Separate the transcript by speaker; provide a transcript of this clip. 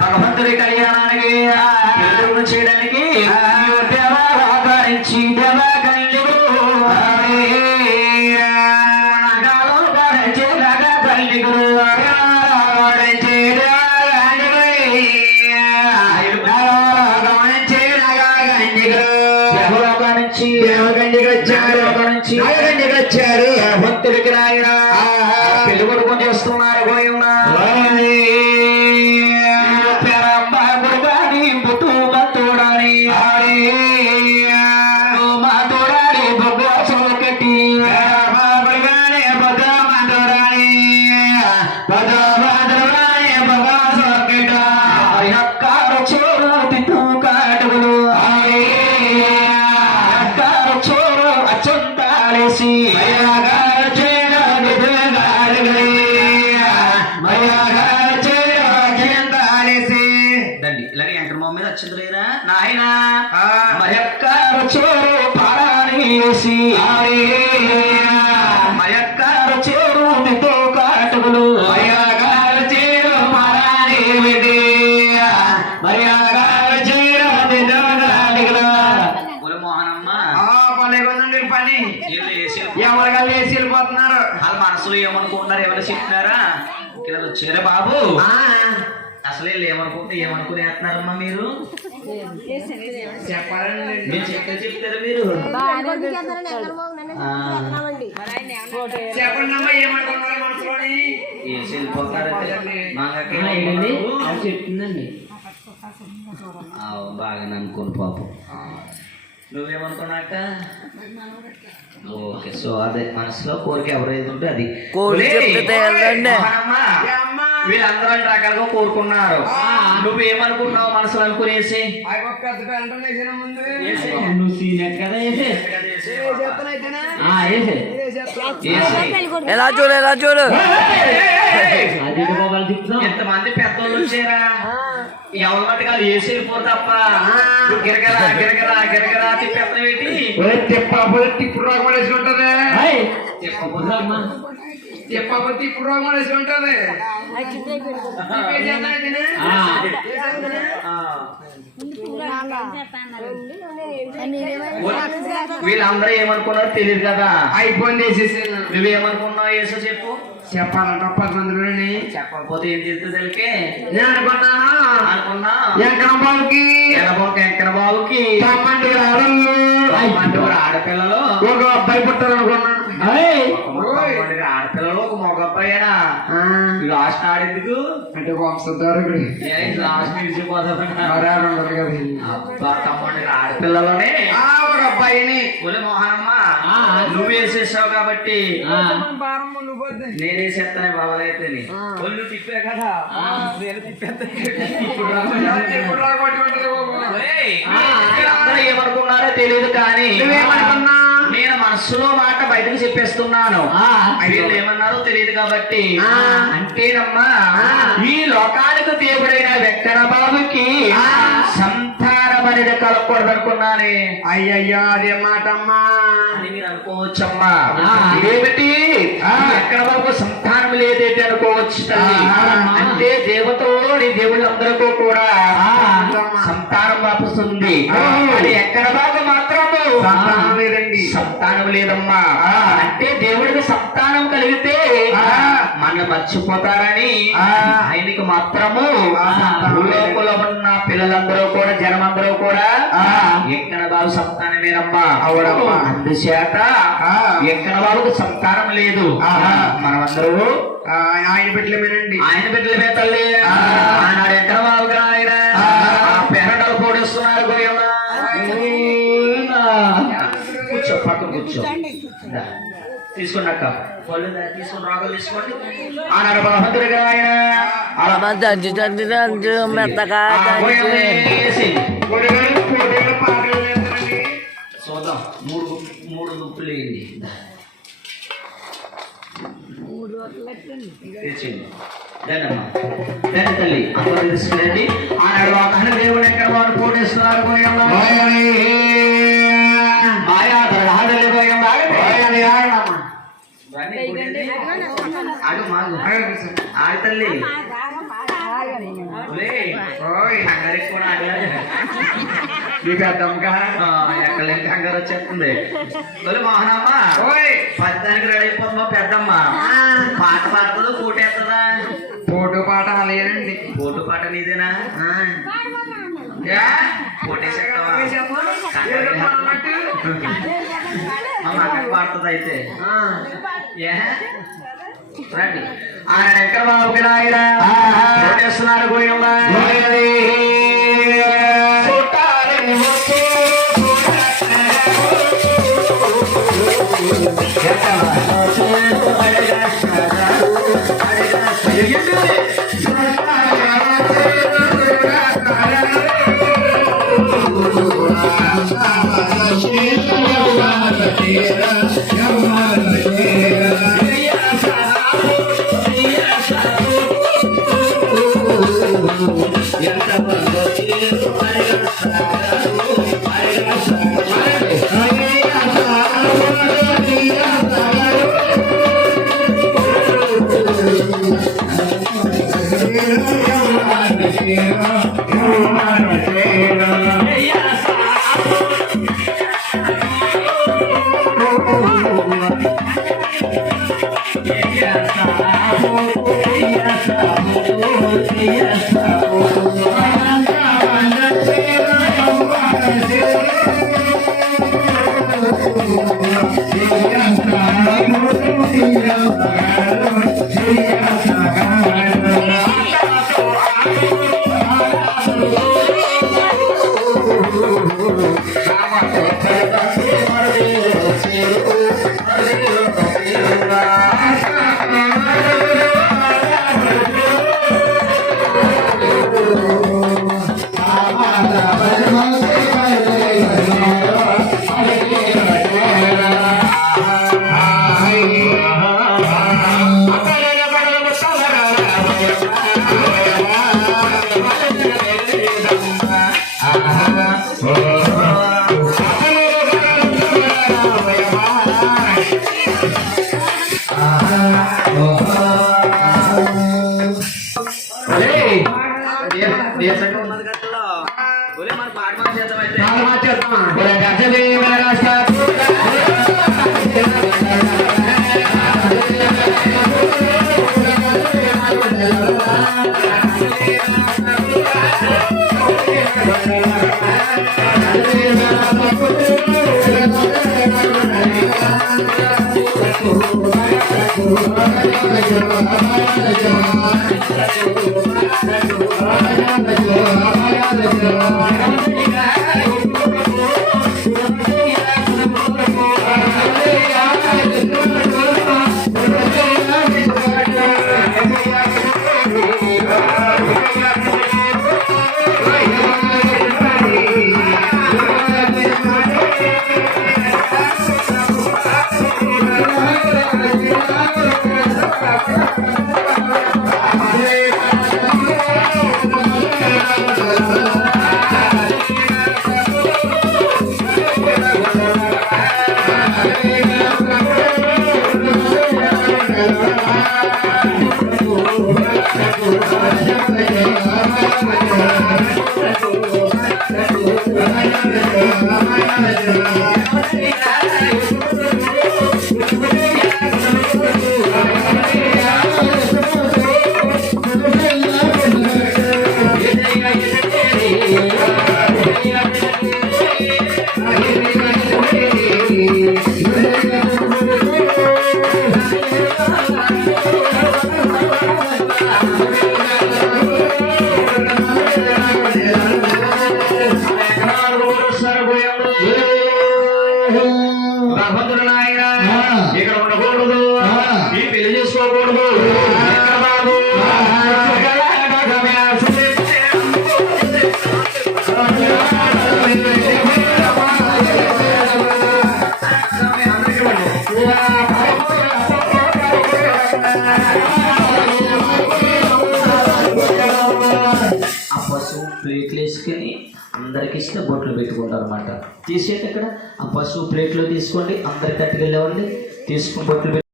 Speaker 1: భగవంతుడి కళ్యాణానికి చేయడానికి దేవ ఆదరించి దేవ నగ కళ్యాణి
Speaker 2: వచ్చారు
Speaker 1: భక్తుడికి రాయన దండి ఇలాగే మొహం మీద వచ్చింది లేరా నాయన మయక్క చోరు పారాని ఏమనుకుంటున్నారు ఏమైనా చెప్పినారా? ఇలా వచ్చారా బాబు? అసలు ఏమనుకుంటే ఏమనుకుని వేస్తున్నారమ్మా మీరు?
Speaker 2: చెప్పాలండి.
Speaker 1: మీరు చెప్తే చెప్తారా మీరు? ఆ,
Speaker 2: చెప్పండి అమ్మా మనసులోని
Speaker 3: చెప్తుందండి
Speaker 1: బాగా నమ్ముకోను పాపం. నువ్వేమనుకున్నాక? ఓకే సో అదే మనసులో కోరిక ఎవరైతే ఉంటే అది. వీళ్ళందరూ రకాలుగా కోరుకున్నారు. నువ్వేమనుకున్నావు మనసులో అనుకునేసి?
Speaker 3: నువ్వు సీనియర్ కదా. ఎలా చూడు ఎలా చూడు.
Speaker 1: ఎంతమంది పెద్దోళ్ళు వచ్చారా? ఎవరి కాదు వేసి వెళ్ళిపోరు తప్ప. గిరగరా గిరగరా గిరగరా
Speaker 2: తిప్పుడు ఉంటది. వేసి ఉంటది.
Speaker 1: వీళ్ళందరూ ఏమనుకున్నారో తెలియదు కదా.
Speaker 2: అయిపోయింది వేసేసి
Speaker 1: నువ్వేమనుకున్నావు వేసో చెప్పు.
Speaker 2: చెప్పాలంట పది మందిలోని
Speaker 1: చెప్పకపోతే ఏం చేస్తే తెలికే.
Speaker 2: నేను అనుకున్నాను
Speaker 1: అనుకున్నా.
Speaker 2: ఎంకరం బాబుకి.
Speaker 1: బాబుకి.
Speaker 2: ఆడళ్ళు
Speaker 1: ఆడపిల్లలు.
Speaker 2: ఒక అబ్బాయి పుట్టారు అనుకున్నాను
Speaker 1: ఆడపిల్లలు ఒక మగ అబ్బాయేనా లాస్ట్ ఆడేందుకు?
Speaker 2: అంటే వంశధారకుడు
Speaker 1: లాస్ట్
Speaker 2: ఉండదు కదా.
Speaker 1: తమ్ముడి ఆడపిల్లలోనే.
Speaker 2: ఒక అబ్బాయిని
Speaker 1: ఒరే మోహనమ్మ
Speaker 3: ఆ.
Speaker 1: నువ్వు వేసేసావు కాబట్టి
Speaker 2: మునిగిపోద్ది.
Speaker 1: నేనేసేస్తానే బాబాలైతే ఒళ్ళు తిప్పే కదా? నేను ఏమనుకున్నారో తెలియదు కానీ
Speaker 2: నువ్వేమనుకున్నా?
Speaker 1: నేను మనసులో మాట బయటకు చెప్పేస్తున్నాను.
Speaker 3: ఆ.
Speaker 1: వీళ్ళు ఏమన్నారో తెలియదు కాబట్టి. అంటేనమ్మా ఈ లోకానికి దేవుడైన వెంకట బాబుకి అనేది కలగకూడదు అనుకున్నానే
Speaker 2: అయ్యయ్యో అదే మాట అమ్మా
Speaker 1: అని మీరు అనుకోవచ్చమ్మా. ఏమిటి ఎక్కడ వరకు సంతానం లేదేంటి అనుకోవచ్చు. అంటే దేవతోని దేవుళ్ళందరికీ కూడా సంతానం వాపస్తుంది. అది ఎక్కడ బాగా మాత్రము
Speaker 2: సంతానం లేదండి.
Speaker 1: సంతానం లేదమ్మా అంటే దేవుడికి సంతానం కలిగితే. మన మర్చిపోతారని. ఆయనకి మాత్రము భూలోకంలో పిల్లలందరూ కూడా జనమందరూ కూడా
Speaker 2: ఆ.
Speaker 1: ఎక్కడ బాబు సంతానమేనమ్మా
Speaker 2: అవునమ్మా.
Speaker 1: అందుచేత
Speaker 2: ఆ.
Speaker 1: ఎక్కడ బాబుకు సంతానం లేదు
Speaker 2: ఆహా.
Speaker 1: మనమందరూ
Speaker 2: ఆయన బిడ్డలేమేనండి
Speaker 1: ఆయన బిడ్డల మీద తల్లి
Speaker 2: ఆ.
Speaker 1: ఆనాడు ఎక్కడ బాబుగా ఆయన
Speaker 2: ఆ.
Speaker 1: పెరడలు పోడేస్తున్నారు కూర్చో పక్కన కూర్చో పళ్ళు దా, తీసుకొని రోగలు తీసుకోండి. ఆనాడు భగవంతుడిగా ఆయన. అలా
Speaker 3: అమ్మ దంచి దంచి దంచి మెత్తగా
Speaker 1: ఆ చూద్దాం. మూడు మూడు వేయండి. తల్లి అందరూ తీసుకురండి. దేవుడు ఎక్కడ వాడు కోటేస్తున్నారు ఆడు మాగు. ఆడు తల్లి. కంగారు ఎక్కువ నాకులాగా.
Speaker 2: నీ పెద్దమ్మగా
Speaker 1: ఆ, ఎక్కడ కంగారు వచ్చేస్తుంది. తొలి మోహనమ్మ.
Speaker 2: ఓయ్.
Speaker 1: పద్దానికి రెడీ అయిపోతుందా పెద్దమ్మ. పాట పాడుతుందో కూటేస్తుందా
Speaker 2: ఫోటో పాట అలాగేనండి
Speaker 1: పోటు పాట నీదేనా? మగకి పాడుతుంది అయితే? ఆయన ఎక్కడ బాబుకి నాయన కోటేస్తున్నారు You. Rama, ఒరే మన పాట మార్చేద్దాం అయితే భగవంతుడు నాయన ఇక్కడ ఉండకూడదు. ఈ పెళ్ళి చేసుకోకూడదు. అందరికి ఇచ్చిన బొట్లు పెట్టుకుంటారు అనమాట తీసేటక్కడ ఇక్కడ ఆ పశువు ప్లేట్లో తీసుకోండి అందరికి తట్టుకెళ్ళేవాళ్ళని తీసుకుని బొట్లు పెట్టి